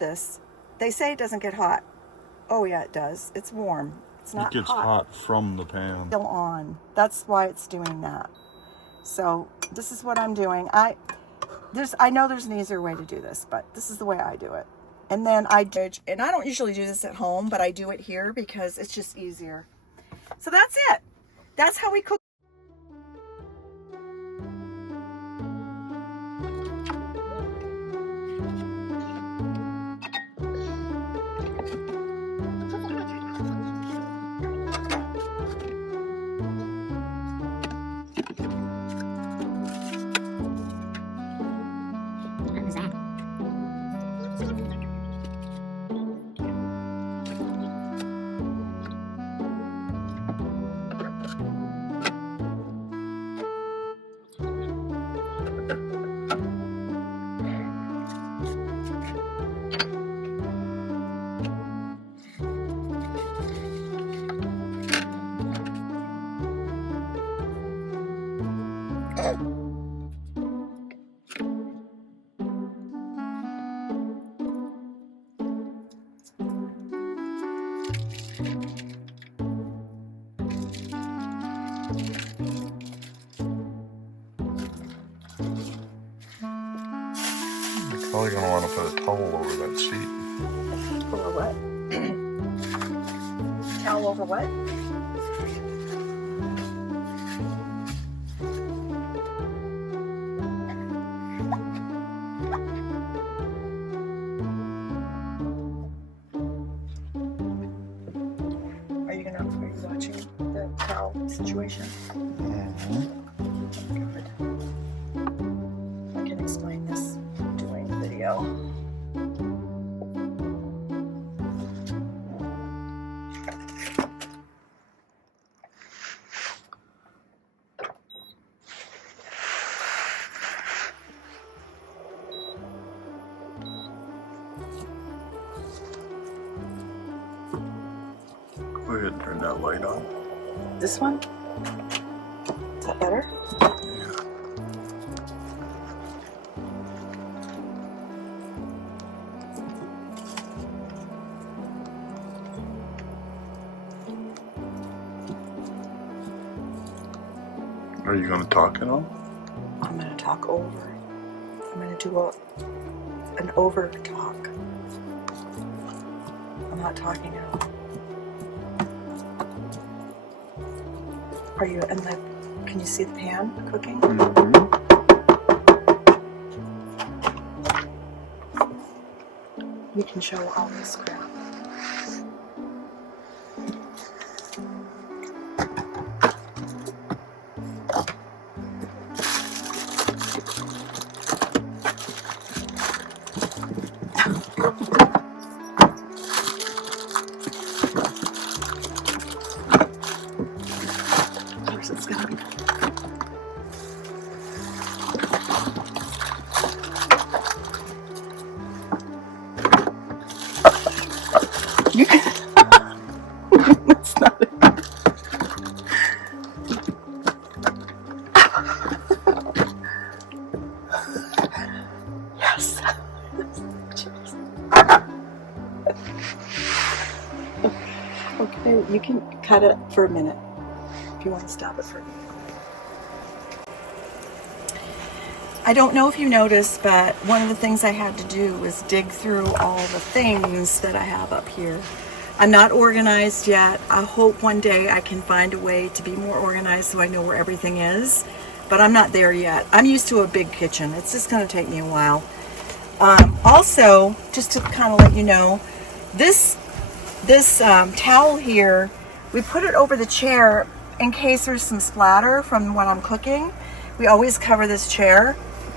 this. They say it doesn't get hot. Oh yeah, it does. It's warm. It's not hot. It gets hot from the pan. Still on. That's why it's doing that. So this is what I'm doing. I know there's an easier way to do this, but this is the way I do it. And then I don't usually do this at home, but I do it here because it's just easier. So that's it. That's how we cook. Probably gonna want to put a towel over that seat. Over what? Towel over what? Are you watching the towel situation? Mm-hmm. Good. I can explain this doing the video. Go ahead and turn that light on. This one? Is that better? Yeah. Are you going to talk it on? I'm going to talk over. I'm going to do an over talk. I'm not talking at all. Are you in the, can you see the pan cooking? Mm-hmm. You can show all this crap. Where's it going? That's not it. Yes. Okay, you can cut it for a minute if you want to stop it for a minute. I don't know if you noticed, but one of the things I had to do was dig through all the things that I have up here. I'm not organized yet. I hope one day I can find a way to be more organized so I know where everything is, but I'm not there yet. I'm used to a big kitchen. It's just going to take me a while. Also, just to kind of let you know, this towel here, we put it over the chair in case there's some splatter from when I'm cooking. We always cover this chair,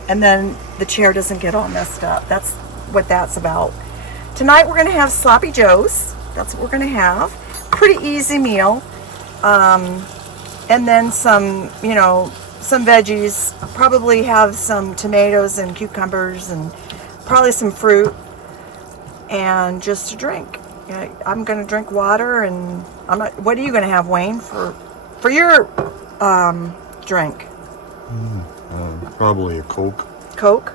and then the chair doesn't get all messed up. That's what that's about. Tonight we're going to have sloppy joes. That's what we're going to have. Pretty easy meal. And then some, some veggies. Probably have some tomatoes and cucumbers and probably some fruit. And just a drink. I'm going to drink water, and I'm not. What are you going to have, Wayne, for your drink? Probably a Coke. Coke.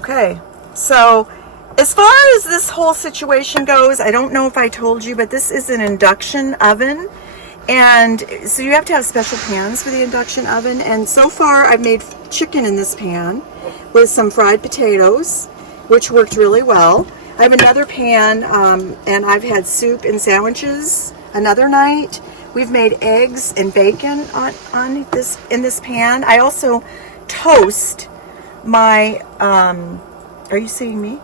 Okay. So as far as this whole situation goes, I don't know if I told you, but this is an induction oven. And so you have to have special pans for the induction oven. And so far I've made chicken in this pan with some fried potatoes, which worked really well. I have another pan, and I've had soup and sandwiches another night. We've made eggs and bacon in this pan. I also toast my, are you seeing me?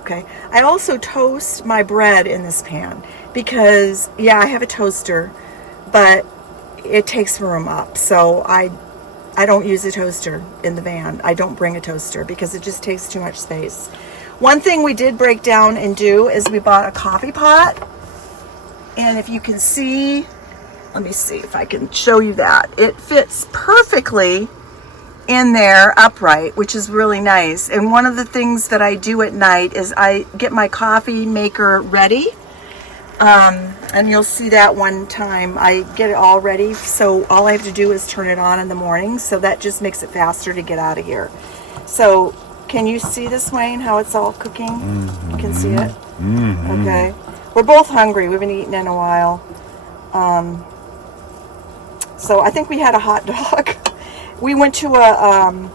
Okay. I also toast my bread in this pan because, yeah, I have a toaster, but it takes room up. So I don't use a toaster in the van. I don't bring a toaster because it just takes too much space. One thing we did break down and do is we bought a coffee pot. And if you can see, let me see if I can show you that. It fits perfectly in there upright, which is really nice. And one of the things that I do at night is I get my coffee maker ready. And you'll see that one time I get it all ready. So all I have to do is turn it on in the morning. So that just makes it faster to get out of here. So can you see this, Wayne, how it's all cooking? You can see it? Okay. We're both hungry. We haven't eaten in a while. So I think we had a hot dog. We went to a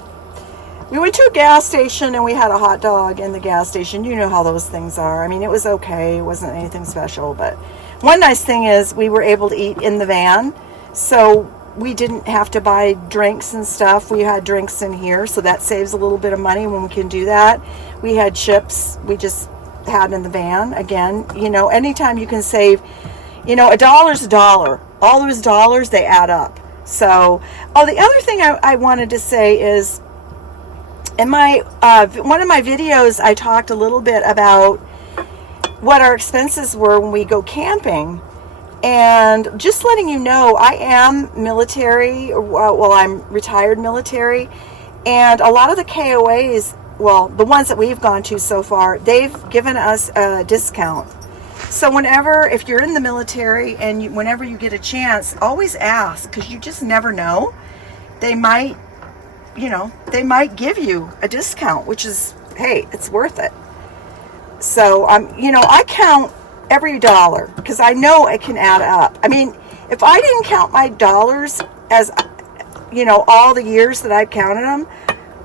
gas station and we had a hot dog in the gas station. You know how those things are. I mean, it was okay. It wasn't anything special. But one nice thing is we were able to eat in the van. So we didn't have to buy drinks and stuff. We had drinks in here. So that saves a little bit of money when we can do that. We had chips. We just had in the van. Again, you know, anytime you can save, you know, $1's a dollar. All those dollars, they add up. So, the other thing I wanted to say is, in my one of my videos, I talked a little bit about what our expenses were when we go camping. And just letting you know, I am military, well, I'm retired military, and a lot of the KOAs, well, the ones that we've gone to so far, they've given us a discount. So whenever, if you're in the military and whenever you get a chance, always ask, because you just never know. They might, you know, they might give you a discount, which is, hey, it's worth it. So, you know, I count every dollar because I know it can add up. I mean, if I didn't count my dollars as, you know, all the years that I've counted them,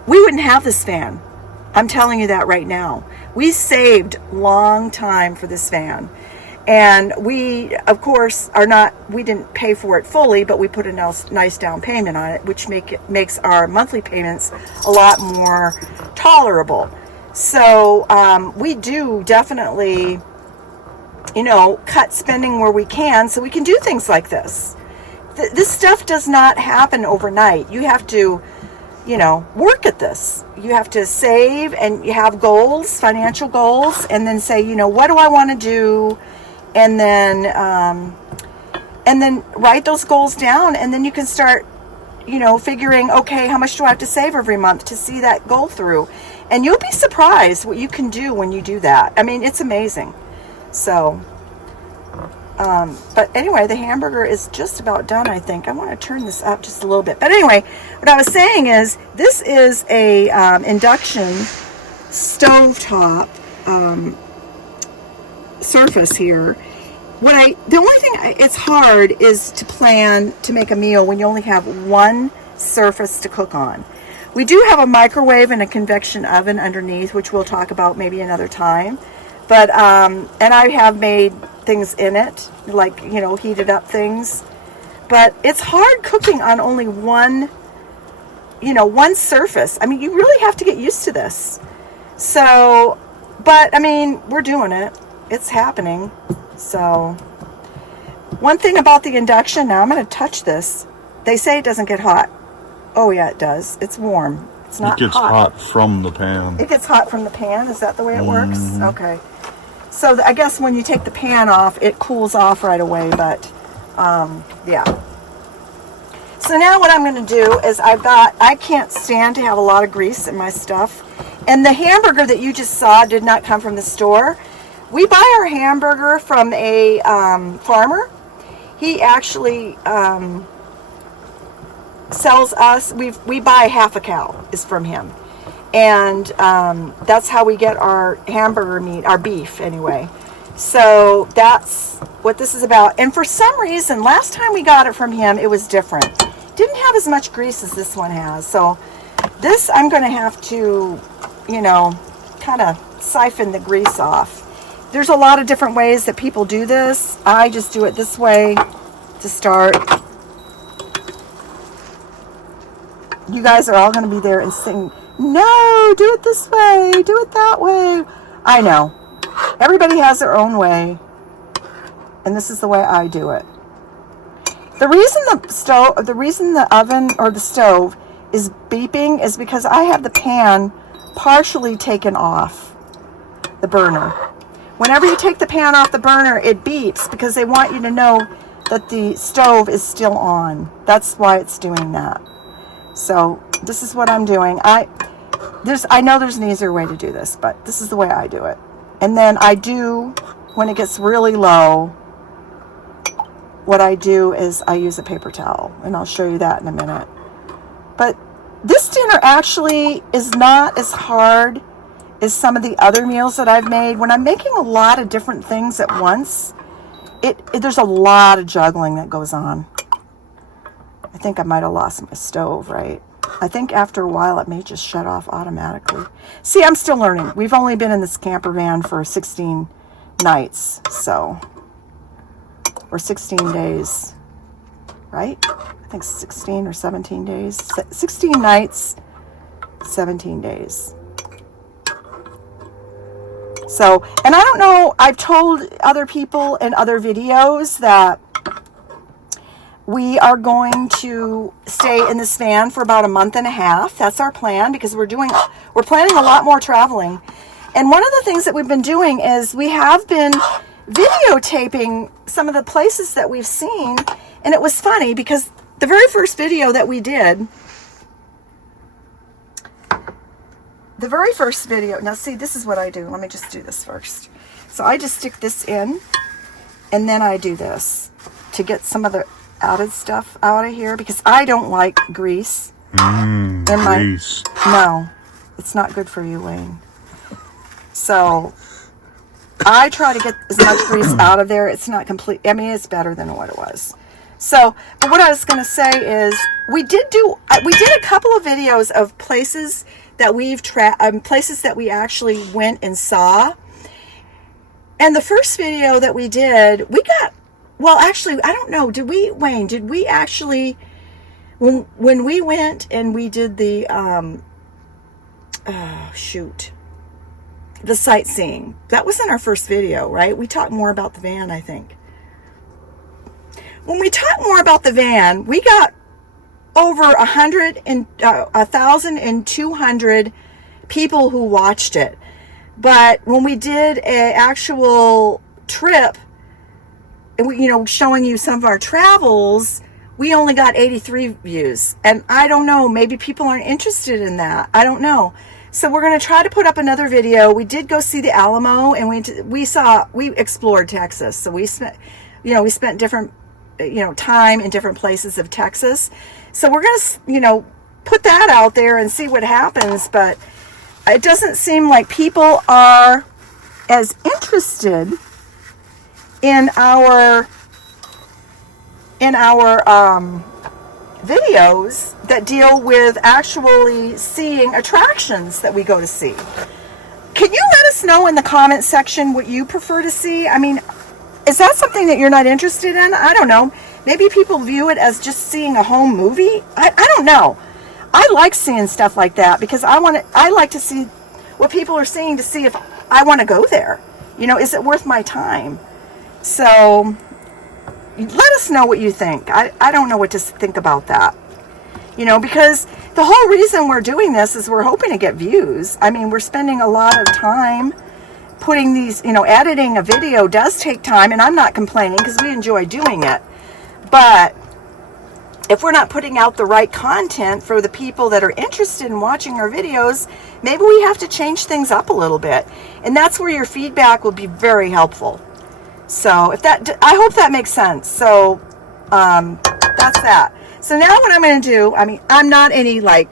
we wouldn't have this van. I'm telling you that right now. We saved long time for this van. And we, of course, we didn't pay for it fully, but we put a nice down payment on it, which makes our monthly payments a lot more tolerable. So we do definitely, you know, cut spending where we can so we can do things like this. This stuff does not happen overnight. You have to, you know, work at this. You have to save and you have goals, financial goals, and then say, you know, what do I want to do? And then write those goals down, and then you can start, you know, figuring, okay, how much do I have to save every month to see that goal through? And you'll be surprised what you can do when you do that. I mean, it's amazing. So, but anyway, the hamburger is just about done, I think. I want to turn this up just a little bit. But anyway, what I was saying is, this is a induction stovetop surface here. The only thing it's hard is to plan to make a meal when you only have one surface to cook on. We do have a microwave and a convection oven underneath, which we'll talk about maybe another time. But and I have made things in it, like, you know, heated up things. But it's hard cooking on only one, you know, one surface. I mean, you really have to get used to this. So, but I mean, we're doing it. It's happening. So, one thing about the induction, now I'm going to touch this. They say it doesn't get hot. Oh yeah, it does. It's warm. It's not hot. It gets hot from the pan. It gets hot from the pan? Is that the way it works? Okay. So I guess when you take the pan off, it cools off right away, but yeah. So now what I'm going to do is I can't stand to have a lot of grease in my stuff. And the hamburger that you just saw did not come from the store. We buy our hamburger from a farmer. He actually sells us, we buy half a cow is from him. And that's how we get our hamburger meat, our beef anyway. So that's what this is about. And for some reason, last time we got it from him, it was different. Didn't have as much grease as this one has. So this, I'm going to have to, you know, kind of siphon the grease off. There's a lot of different ways that people do this. I just do it this way to start. You guys are all going to be there and sing, no, do it this way, do it that way. I know. Everybody has their own way. And this is the way I do it. The reason the oven or the stove is beeping is because I have the pan partially taken off the burner. Whenever you take the pan off the burner, it beeps because they want you to know that the stove is still on. That's why it's doing that. So this is what I'm doing. I know there's an easier way to do this, but this is the way I do it. And then I do, when it gets really low, what I do is I use a paper towel, and I'll show you that in a minute. But this dinner actually is not as hard as some of the other meals that I've made. When I'm making a lot of different things at once, there's a lot of juggling that goes on. I think I might have lost my stove, right? I think after a while it may just shut off automatically. See, I'm still learning. We've only been in this camper van for 16 nights, so, or 16 days, right? I think 16 or 17 days. 16 nights, 17 days. So, and I don't know, I've told other people in other videos that we are going to stay in this van for about a month and a half. That's our plan, because we're planning a lot more traveling. And one of the things that we've been doing is we have been videotaping some of the places that we've seen. And it was funny because the very first video that we did, now see, this is what I do. Let me just do this first. So I just stick this in, and then I do this to get some of the added stuff out of here, because I don't like grease. Grease. No, it's not good for you, Wayne. So I try to get as much grease out of there. It's not complete. I mean, it's better than what it was. So, but what I was going to say is we did a couple of videos of places that places that we actually went and saw. And the first video that we did, well, actually, I don't know. Wayne, did we actually, when we went and we did the, the sightseeing, that wasn't our first video, right? We talked more about the van, I think. When we talked more about the van, we got over 1,200 people who watched it. But when we did an actual trip, and we, showing you some of our travels, we only got 83 views. And I don't know, maybe people aren't interested in that. I don't know. So we're going to try to put up another video. We did go see the Alamo, and we explored Texas. So we spent different, time in different places of Texas. So we're going to, put that out there and see what happens. But it doesn't seem like people are as interested in our videos that deal with actually seeing attractions that we go to see. Can you let us know in the comment section what you prefer to see? I mean, is that something that you're not interested in? I don't know. Maybe people view it as just seeing a home movie. I don't know. I like seeing stuff like that because I like to see what people are seeing to see if I want to go there. Is it worth my time? So let us know what you think. I don't know what to think about that. Because the whole reason we're doing this is we're hoping to get views. I mean, we're spending a lot of time putting these, editing a video does take time, and I'm not complaining because we enjoy doing it. But if we're not putting out the right content for the people that are interested in watching our videos, maybe we have to change things up a little bit. And that's where your feedback will be very helpful. So I hope that makes sense. So that's that. So now what I'm going to do, I'm not any I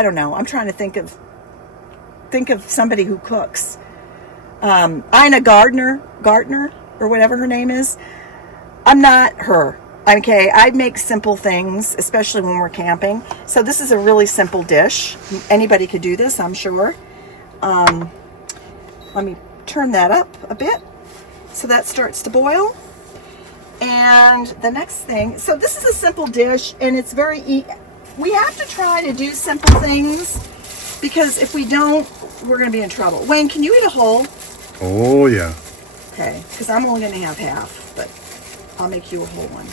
don't know. I'm trying to think of think of somebody who cooks. Ina Gardner, or whatever her name is. I'm not her. Okay, I make simple things, especially when we're camping. So this is a really simple dish. Anybody could do this, I'm sure. Let me turn that up a bit so that starts to boil. And the next thing, so this is a simple dish, and it's very we have to try to do simple things, because if we don't, we're going to be in trouble. Wayne, can you eat a whole? Oh, yeah. Okay, because I'm only going to have half, but I'll make you a whole one.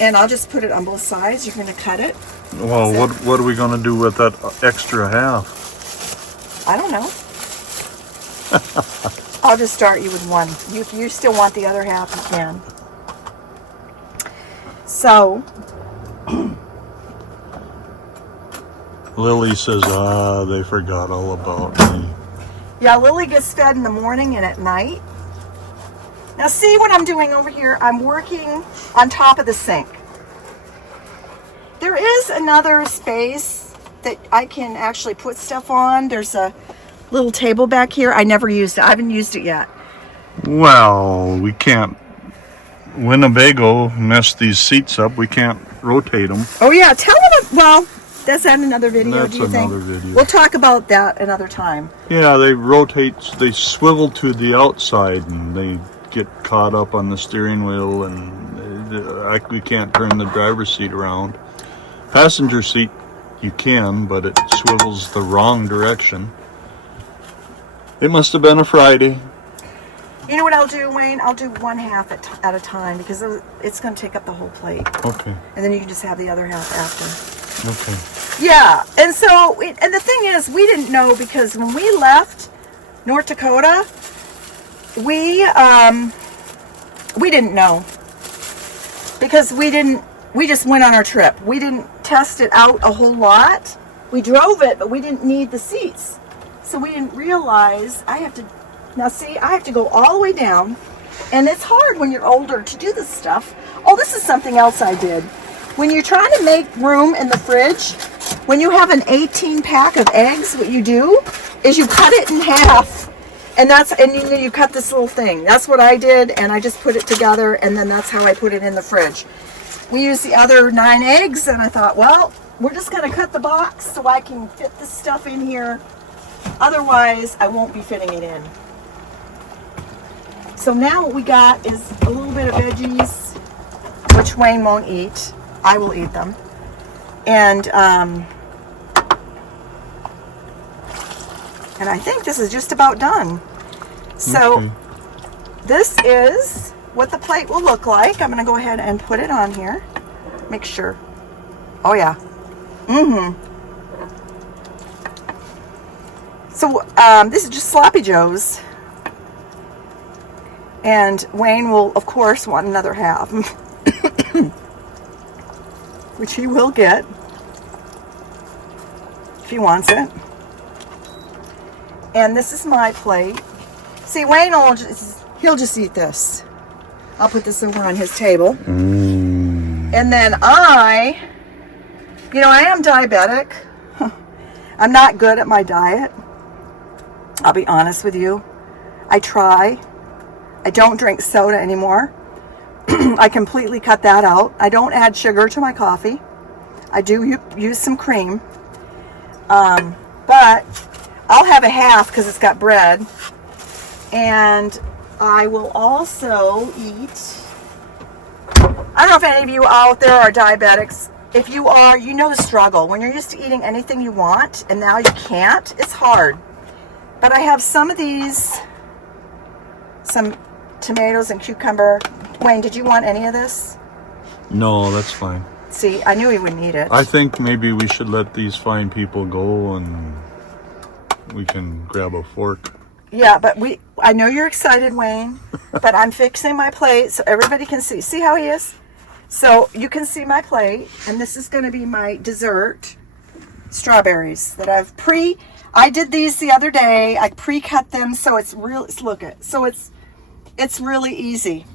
And I'll just put it on both sides. You're going to cut it. Well, what are we going to do with that extra half? I don't know. I'll just start you with one. If you still want the other half, you can. So, Lily says, they forgot all about me. yeah, Lily gets fed in the morning and at night. Now see what I'm doing over here? I'm working on top of the sink. There is another space that I can actually put stuff on. There's a little table back here. I never used it. I haven't used it yet. Well, we can't. Winnebago messed these seats up. We can't rotate them. Oh yeah, tell them. Well, that's that another video. That's do you think? another video. We'll talk about that another time. Yeah, they rotate. They swivel to the outside, and they get caught up on the steering wheel, and we can't turn the driver's seat around. Passenger seat, you can, but it swivels the wrong direction. It must have been a Friday. You know what I'll do, Wayne? I'll do one half at a time, because it's going to take up the whole plate. Okay. And then you can just have the other half after. Okay. Yeah, and so, and the thing is, we didn't know, because when we left North Dakota, we didn't know, because we just went on our trip. We didn't test it out a whole lot. We drove it, but we didn't need the seats. So we didn't realize I have to go all the way down, and it's hard when you're older to do this stuff. Oh, this is something else I did. When you're trying to make room in the fridge, when you have an 18 pack of eggs, what you do is you cut it in half, and you cut this little thing. That's what I did, and I just put it together, and then that's how I put it in the fridge. We used the other 9 eggs, and I thought, well, we're just going to cut the box so I can fit this stuff in here. Otherwise, I won't be fitting it in. So now what we got is a little bit of veggies, which Wayne won't eat. I will eat them. And I think this is just about done. So Okay. This is what the plate will look like. I'm going to go ahead and put it on here. Make sure. Oh yeah. So this is just Sloppy Joe's. And Wayne will, of course, want another half. Which he will get. If he wants it. And this is my plate. See, Wayne he'll just eat this. I'll put this over on his table. And then I am diabetic. I'm not good at my diet. I'll be honest with you. I try. I don't drink soda anymore. I completely cut that out. I don't add sugar to my coffee. I do use some cream. But I'll have a half because it's got bread. And I will also eat. I don't know if any of you out there are diabetics. If you are, you know the struggle. When you're used to eating anything you want and now you can't, it's hard. But I have some of these, some tomatoes and cucumber. Wayne, did you want any of this? No, that's fine. See, I knew he wouldn't eat it. I think maybe we should let these fine people go, and we can grab a fork. Yeah, but I know you're excited, Wayne, but I'm fixing my plate so everybody can see. See how he is? So you can see my plate, and this is going to be my dessert, strawberries that I did these the other day. I pre-cut them so it's it's really easy.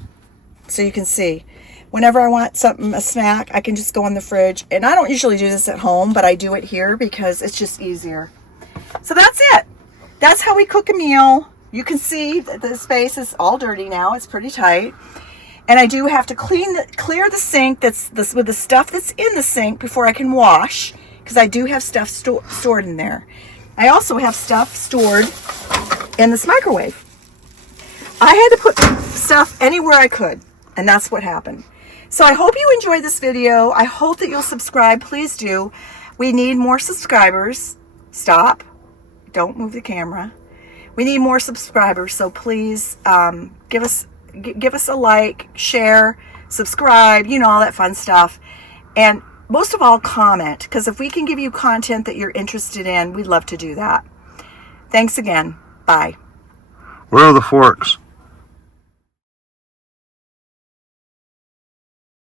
So you can see. Whenever I want a snack, I can just go in the fridge. And I don't usually do this at home, but I do it here because it's just easier. So that's it. That's how we cook a meal. You can see that the space is all dirty now. It's pretty tight. And I do have to clear the sink with the stuff that's in the sink before I can wash, because I do have stuff stored in there. I also have stuff stored in this microwave. I had to put stuff anywhere I could, and that's what happened. So I hope you enjoyed this video. I hope that you'll subscribe. Please do. We need more subscribers. Stop. Don't move the camera. We need more subscribers, so please give us a like, share, subscribe, you know, all that fun stuff. And most of all, comment, because if we can give you content that you're interested in, we'd love to do that. Thanks again. Bye. Where are the forks?